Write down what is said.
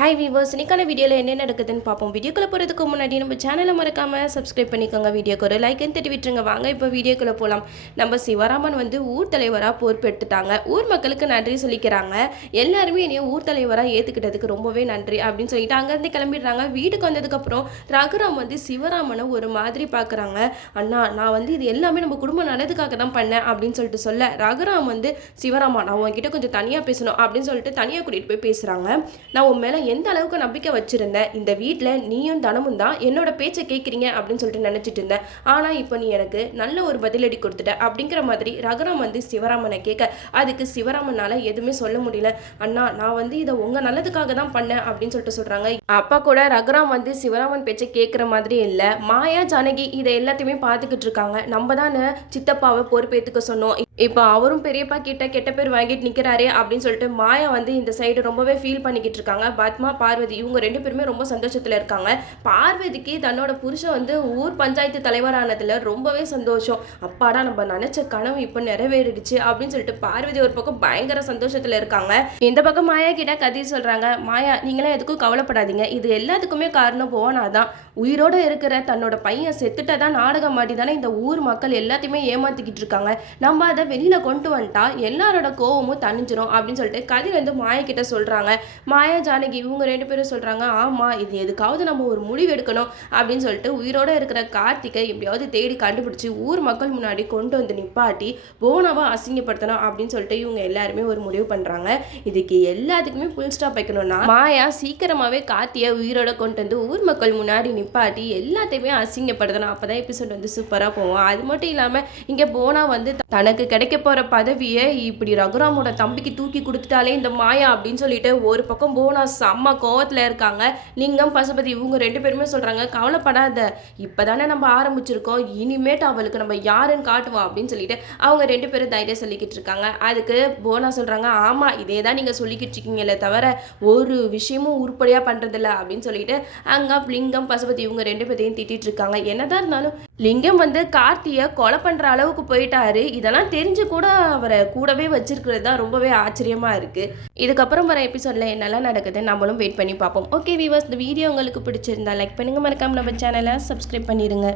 Hi viewers, இன்னைக்கான வீடியோவில் என்ன நடக்குதுன்னு பார்ப்போம். வீடியோக்குள்ளே போகிறதுக்கு முன்னாடி நம்ம சேனலை மறக்காமல் சப்ஸ்கிரைப் பண்ணிக்கோங்க. வீடியோக்கு ஒரு லைக்னு தட்டி விட்டுருங்க. வாங்க இப்போ வீடியோக்குள்ளே போகலாம். நம்ம சிவராமன் ஊர் தலைவராக பொறுப்பெடுத்துட்டாங்க. ஊர் மக்களுக்கு நன்றி சொல்லிக்கிறாங்க. எல்லாருமே என்னையும் ஊர் தலைவராக ஏற்றுக்கிட்டதுக்கு ரொம்பவே நன்றி அப்படின்னு சொல்லிட்டு அங்கேருந்து கிளம்பிடுறாங்க. வீட்டுக்கு வந்ததுக்கப்புறம் ரகுராம் சிவராமனை ஒரு மாதிரி பார்க்குறாங்க. அண்ணா, நான் இது எல்லாமே நம்ம குடும்பம் நல்லதுக்காக தான் பண்ணேன் அப்படின்னு சொல்லிட்டு சொல்ல, ரகுராம் சிவராமா, நான் உங்ககிட்ட கொஞ்சம் தனியாக பேசணும் அப்படின்னு சொல்லிட்டு தனியாக கூட்டிகிட்டு போய் பேசுகிறாங்க. நான் உன் மேலே எந்த அளவுக்கு நம்பிக்கை வச்சிருந்தேன், இந்த வீட்டில் நீயும் தனமும் தான் என்னோட பேச்சை கேட்குறீங்க அப்படின்னு சொல்லிட்டு நினச்சிட்டு இருந்தேன். ஆனால் இப்போ நீ எனக்கு நல்ல ஒரு பதிலடி கொடுத்துட்ட அப்படிங்கிற மாதிரி ரகுராம் சிவராமனை கேட்க, அதுக்கு சிவராமனால் எதுவுமே சொல்ல முடியல. அண்ணா, நான் இதை உங்கள் நல்லதுக்காக தான் பண்ணேன் அப்படின்னு சொல்லிட்டு சொல்கிறாங்க. அப்பா கூட ரகுராம் சிவராமன் பேச்சை கேட்குற மாதிரி இல்லை. மாயா ஜானகி இதை எல்லாத்தையுமே பார்த்துக்கிட்டு இருக்காங்க. நம்ம தானே சித்தப்பாவை பொறுப்பேற்றுக்க சொன்னோம், இப்போ அவரும் பெரியப்பா கிட்ட கெட்ட பேர் வாங்கிட்டு நிற்கிறாரே அப்படின்னு சொல்லிட்டு மாயா இந்த சைடு ரொம்பவே ஃபீல் பண்ணிக்கிட்டு இருக்காங்க. பத்மா, பார்வதி இவங்க ரெண்டு பேருமே ரொம்ப சந்தோஷத்தில் இருக்காங்க. பார்வதிக்கு தன்னோட புருஷன் ஊர் பஞ்சாயத்து தலைவரானதில் ரொம்பவே சந்தோஷம். அப்பாடா, நம்ம நினச்ச கனவு இப்போ நிறைவேறிடுச்சு அப்படின்னு சொல்லிட்டு பார்வதி ஒரு பக்கம் பயங்கர சந்தோஷத்தில் இருக்காங்க. இந்த பக்கம் மாயா கிட்ட கதிர் சொல்கிறாங்க, மாயா, நீங்களாம் எதுக்கும் கவலைப்படாதீங்க, இது எல்லாத்துக்குமே காரணம் போனா தான். உயிரோடு இருக்கிற தன்னோட பையன் செத்துட்டதான் நாடகம் மாட்டி தானே இந்த ஊர் மக்கள் எல்லாத்தையுமே ஏமாத்திக்கிட்டு இருக்காங்க. நம்ம அதை வெளியில் கொண்டு வந்துட்டா எல்லாரோட கோவமும் தணிஞ்சிரும் அப்படின்னு சொல்லிட்டு கதிர் மாயா கிட்ட சொல்கிறாங்க. மாயா ஜானகி இவங்க ரெண்டு பேரும் சொல்கிறாங்க, ஆமாம், இது எதுக்காவது நம்ம ஒரு முடிவு எடுக்கணும் அப்படின்னு சொல்லிட்டு உயிரோடு இருக்கிற கார்த்திகை எப்படியாவது தேடி கண்டுபிடிச்சி ஊர் மக்கள் முன்னாடி கொண்டு நிப்பாட்டி போனாவா அசிங்கப்படுத்தணும் அப்படின்னு சொல்லிட்டு இவங்க எல்லாருமே ஒரு முடிவு பண்ணுறாங்க. இதுக்கு எல்லாத்துக்குமே ஃபுல் ஸ்டாப் வைக்கணும்னா மாயா சீக்கிரமாகவே கார்த்தியை உயிரோட கொண்டு ஊர் மக்கள் முன்னாடி நிப்பாட்டி எல்லாத்தையுமே அசிங்கப்படுத்தணும். அப்போ தான் எபிசோட் சூப்பராக போவோம். அது மட்டும் இல்லாமல் இங்கே போனா தனக்கு கிடைக்க போகிற பதவியை இப்படி ரகுராமோட தம்பிக்கு தூக்கி கொடுத்துட்டாலே இந்த மாயா அப்படின்னு சொல்லிட்டு ஒரு பக்கம் போனா செம்ம கோவத்தில் இருக்காங்க. லிங்கம், பசுபதி இவங்க ரெண்டு பேருமே சொல்கிறாங்க, கவலைப்படாத, இப்போ தானே நம்ம ஆரம்பிச்சிருக்கோம், இனிமேட்டு அவளுக்கு நம்ம யாருன்னு காட்டுவோம் அப்படின்னு சொல்லிட்டு அவங்க ரெண்டு பேரும் தைரியம் சொல்லிக்கிட்டு இருக்காங்க. அதுக்கு போனா சொல்கிறாங்க, ஆமாம், இதே தான் நீங்கள் சொல்லிக்கிட்டு இருக்கீங்களே தவிர ஒரு விஷயமும் உருப்படியாக பண்ணுறதில்ல அப்படின்னு சொல்லிட்டு அங்கே லிங்கம், பசுபதி இவங்க ரெண்டு பேரையும் திட்டிட்டு இருக்காங்க. என்னதான் இருந்தாலும் லிங்கம் கார்த்தியை கொலை பண்ணுற அளவுக்கு போயிட்டாரு. இதெல்லாம் தெரிஞ்சு கூட அவரை கூடவே வச்சிருக்கிறது தான் ரொம்பவே ஆச்சரியமாக இருக்குது. இதுக்கப்புறம் வர எபிசோடில் என்னெல்லாம் நடக்குது நம்மளும் வெயிட் பண்ணி பார்ப்போம். ஓகே வீவர்ஸ், இந்த வீடியோ உங்களுக்கு பிடிச்சிருந்தா லைக் பண்ணுங்கள், மறக்காமல் நம்ம சேனலை சப்ஸ்கிரைப் பண்ணிடுங்க.